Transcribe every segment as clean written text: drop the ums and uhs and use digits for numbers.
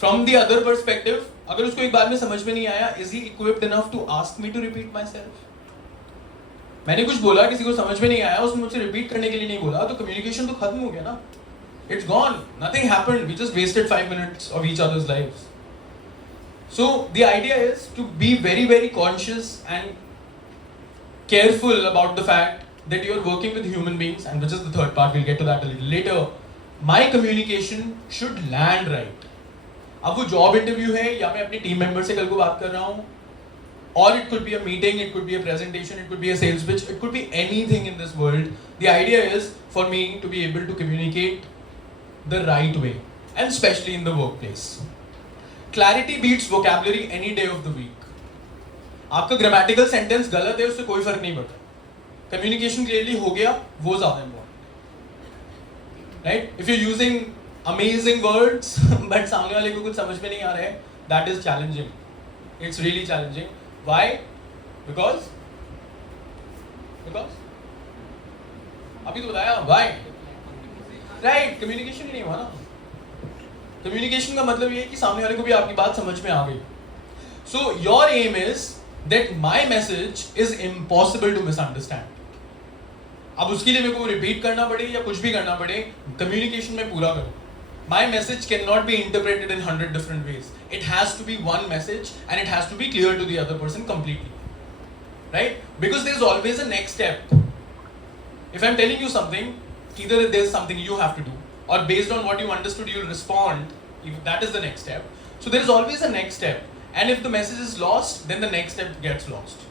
From the other perspective, अगर उसको एक बार में समझ में नहीं आया, is he equipped enough to ask me to repeat myself? मैंने कुछ बोला, किसी को समझ में नहीं आया, उसने मुझसे रिपीट करने के लिए नहीं बोला, तो कम्युनिकेशन तो खत्म हो गया ना. It's gone. Nothing happened. We just wasted 5 minutes of each other's lives. So the idea is to be very, very conscious and careful about the fact that you're working with human beings, and which is the third part, we'll get to that a little later. My communication should land right. अब वो job interview है या मैं अपनी team member से कल को बात कर रहा हूँ, or it could be a meeting, it could be a presentation, it could be a sales pitch, it could be anything in this world. The idea is for me to be able to communicate the right way, and especially in the workplace. Clarity beats vocabulary any day of the week. आपका grammatical sentence गलत है, उससे कोई फर्क नहीं पड़ता. Communication clearly हो गया, वो ज्यादा important, right? If you using amazing words but सामने वाले को कुछ समझ में नहीं आ रहा है, that is challenging. It's really challenging. Why? Because अभी तो बताया व्हाई, राइट? कम्युनिकेशन ही नहीं हुआ ना. कम्युनिकेशन का मतलब ये है कि सामने वाले को भी आपकी बात समझ में आ गई. So your aim is that my message is impossible to misunderstand. अब उसके लिए मेरे को रिपीट करना पड़े या कुछ भी करना पड़े, कम्युनिकेशन में पूरा करो. My message cannot be interpreted in 100 different ways. It has to be one message and it has to be clear to the other person completely. Right? Because there is always a next step. If I'm telling you something, either there's something you have to do, or based on what you understood, you'll respond. If that is the next step. So there is always a next step. And if the message is lost, then the next step gets lost.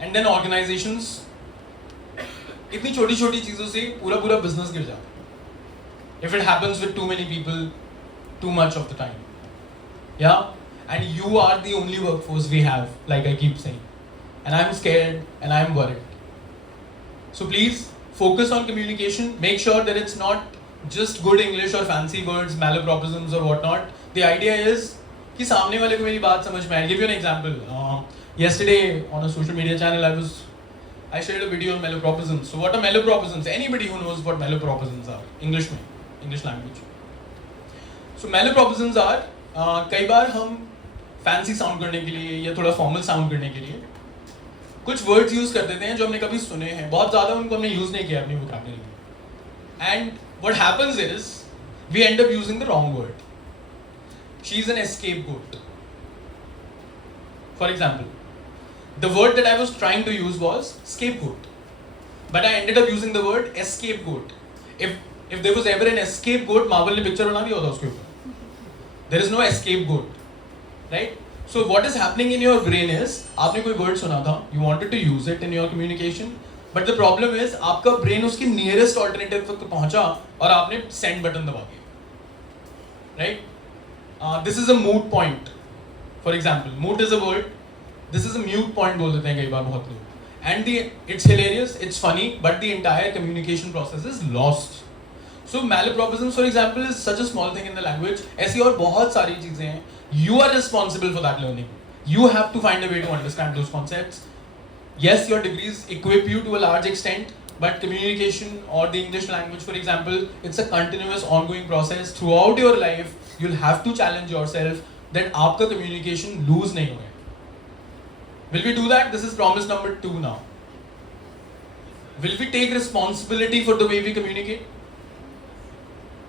And then organizations, इतनी छोटी छोटी चीजों से पूरा पूरा business गिर जाता है. If it happens with too many people, too much of the time. Yeah? And you are the only workforce we have, like I keep saying. And I'm scared and I'm worried. So please, focus on communication. Make sure that it's not just good English or fancy words, malapropisms or whatnot. The idea is कि सामने वाले को मेरी बात समझ में आए. Give you an example. Yesterday on a social media channel, I shared a video on malapropisms. So what are malapropisms? Anybody who knows what malapropisms are, English language. So malapropisms are कई बार हम fancy sound करने के लिए या थोड़ा formal sound करने के लिए कुछ words use कर देते हैं जो हमने कभी सुने हैं. बहुत ज़्यादा उनको हमने use नहीं किया अपनी vocabulary में. And what happens is we end up using the wrong word. She's an scapegoat. For example, the word that I was trying to use was scapegoat, but I ended up using the word scapegoat. If there was ever an scapegoat, Marvel ने picture बना दिया होता उसके ऊपर. There is no scapegoat, right? So what is happening in your brain is आपने कोई word सुना था, you wanted to use it in your communication, but the problem is आपका brain उसके nearest alternative तक पहुंचा और आपने send button दबा दिया, right? This is a moot point. For example, moot is a word. This is a mute point बोल देते हैं कई बार बहुत लोग. And it's hilarious, it's funny, but the entire communication process is lost. So malapropisms, for example, is such a small thing in the language. ऐसी और बहुत सारी चीजें हैं. You are responsible for that learning. You have to find a way to understand those concepts. Yes, your degrees equip you to a large extent, but communication or the English language, for example, it's a continuous ongoing process. Throughout your life, you'll have to challenge yourself that आपका communication lose नहीं होगा. Will we do that? This is promise number 2 now. Will we take responsibility for the way we communicate?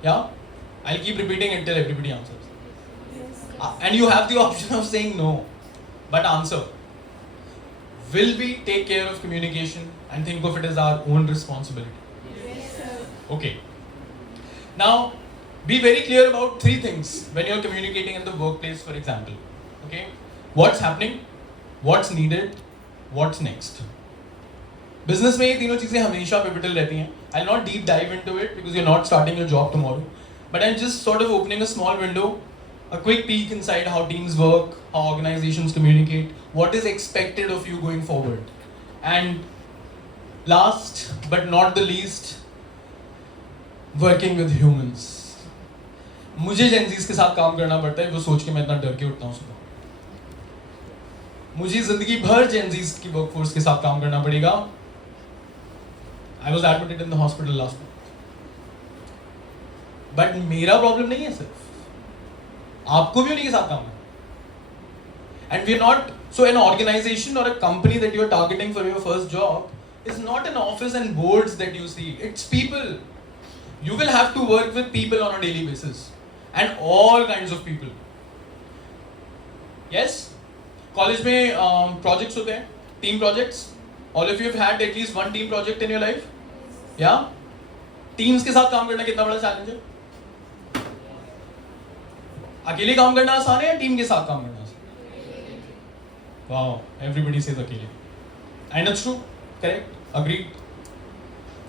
Yeah? I'll keep repeating until everybody answers. Yes. And you have the option of saying no, but answer. Will we take care of communication and think of it as our own responsibility? Yes, sir. Okay. Now, be very clear about 3 things when you're communicating in the workplace, for example. Okay? What's happening? What's needed? What's next? Business में ये तीनों चीजें हमेशा pivotal रहती हैं. I'll not deep dive into it because you're not starting your job tomorrow. But I'm just sort of opening a small window, a quick peek inside how teams work, how organizations communicate, what is expected of you going forward. And last but not the least, working with humans. मुझे Gen Zs के साथ काम करना पड़ता है, वो सोच के मैं इतना डर के उठता हूँ सुबह. मुझे जिंदगी भर जेनजीज की वर्कफोर्स के साथ काम करना पड़ेगा. I was admitted in the hospital last month. But मेरा प्रॉब्लम नहीं है सिर्फ, आपको भी उन्हीं के साथ काम करना। And we are not, so an organization or a company that you are targeting for your first job is not an office and boards that you see, it's people. You will have to work with people on a daily basis and all kinds of people. Yes, college में projects होते हैं, team projects. All of you have had at least one team project in your life. Yeah, teams के साथ काम करना कितना बड़ा challenge है? अकेले काम करना आसान है या टीम के साथ काम करना आसान? Wow, everybody says अकेले. And it's true, correct, agreed.